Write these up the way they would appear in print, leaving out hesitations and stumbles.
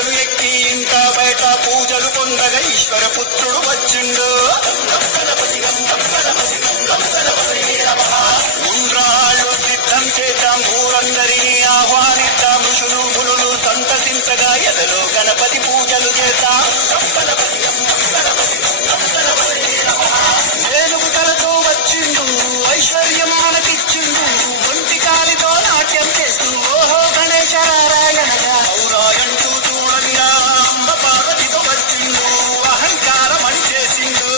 ఎలుకలు ఎక్కి ఇంట బయట పూజలు పొందగా ఈశ్వర పుత్రుడు వచ్చిండు. ఉండ్రాళ్ళు సిద్ధం చేద్దాం, ఊరందరినీ ఆహ్వానిద్దాం, ఋషులు మునులు సంతసించగా ఎదలో గణపతి పూజలు చేద్దాం. ఏనుగుతలతో వచ్చిండు, ఐశ్వర్యం మనకిచ్చిండు, ఒంటి కాలితో నాట్యం చేస్తూ ఓహో గణేశ నారాయణగా ఔరాయంటూ చూడంగా అంబ పార్వతితో వచ్చిండు, అహంకారం అని చేసిండు.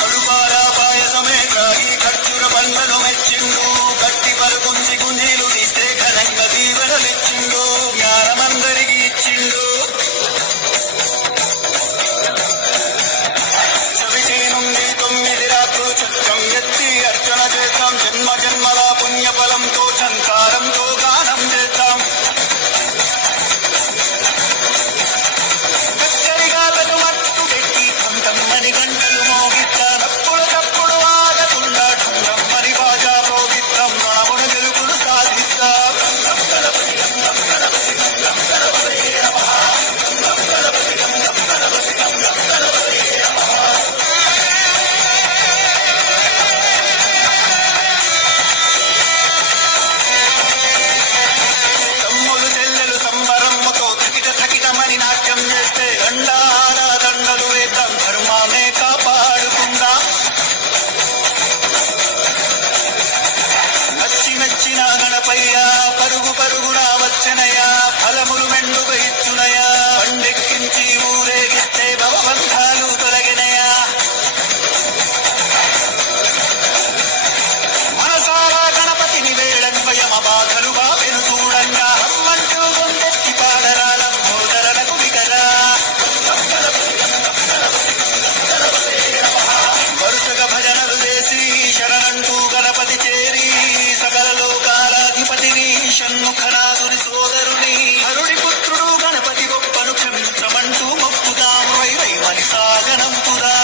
కడుపారా పాయసమే కాగి ఖర్జూర పండ్లను మెచ్చిండు, గట్టి పరుగుంది గుంజీలు తీస్తే ఘనంగా దీవెనలిచ్చిండు, జ్ఞానమందరికి ఇచ్చిండు. చవితి నుండి 9 రాత్రులు చక్కం ఎత్తి అర్చన చేద్దాం, జన్మ జన్మల పుణ్యఫలంతో సంకారంతో గానం చేద్దాం. కచ్చరిగాళ్ళకు మట్టు పెట్టి పంతమ్మని గంటలు మోగిద్దాం, నప్పుడు తప్పుడు ఆగకుండా ఢంగమ్మని బాజా మోగిద్దాం, రామున గెలుపులు సాధిద్దాం. తమ్ములు చెల్లెలు సంబరమ్మతో తకిట తకిటమని నాట్యం చేస్తే దండాల దండలు వేద్దాం, ధర్మానే కాపాడుకుందాం. నచ్చి నచ్చిన గణపయ్య పరుగు పరుగున వచ్చనయ్యా, ఫలములు మెండుగా ఇచ్చునయా, పండెక్కించి ఊరేగిస్తే భవబంధాలు తొలగినయా. మనసారా గణపతిని వేళంపయమ బాధలు బాపెను చూడంగా, హమ్మంటూ కొందెత్తి పాడరాలం మోదరలకు వికరా. వరుసగా భజనలు చేసి శరణంటూ గణపతి చేరి, సకల లోకాలాధిపతిని షణ్ముఖనాథుని సోదరుని హరుడి పుత్రుడు గణపతి గొప్పను క్షమించమంటూ మొక్కుతాం, వై వై మని సాగనంపుదా.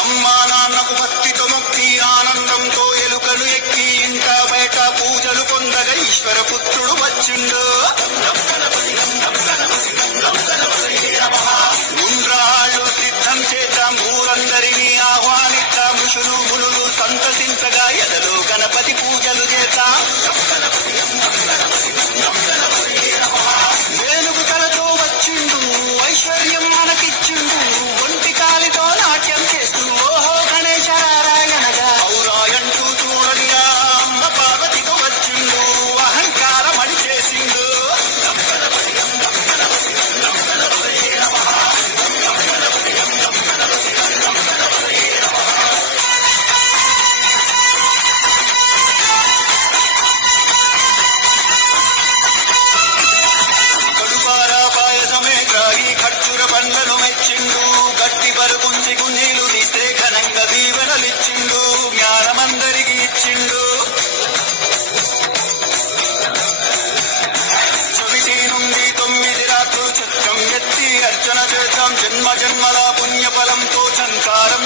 అమ్మా నాన్నకు భక్తితో మొక్కి ఆనందంతో ఎలుకలు ఎక్కి ఇంట బయట పూజలు పొందగా ఈశ్వర పుత్రుడు వచ్చిండు. ఉండ్రాళ్ళు సిద్ధం చేద్దాం, ఊరందరినీ ఆహ్వానిద్దాం, ఋషులు మునులు సంతసించగా ఎదలో గణపతి పూజలు చేద్దాం. ఏనుగుతలతో వచ్చిండు, ఐశ్వర్యం మనకిచ్చిండు, ఒంటి కాలితో నాట్యం చేస్తూ ఓహో గణేశ నారాయణగా ఔరాయంటూ చూడంగా అంబ పార్వతితో వచ్చిండు, అహంకారం అని చేసిండు. కడుపారా పాయసమే కాగి ఖర్జూర పండ్లను మెచ్చిండు, గట్టి పరుగుంచి గుంజీలు తీస్తే ఘనంగా దీవెనలిచ్చిండు, జ్ఞానమందరికి ఇచ్చిండు. చవితి నుండి 9 రాత్రులు చక్కం ఎత్తి అర్చన చేద్దాం, జన్మ జన్మల పుణ్యఫలంతో సంకారం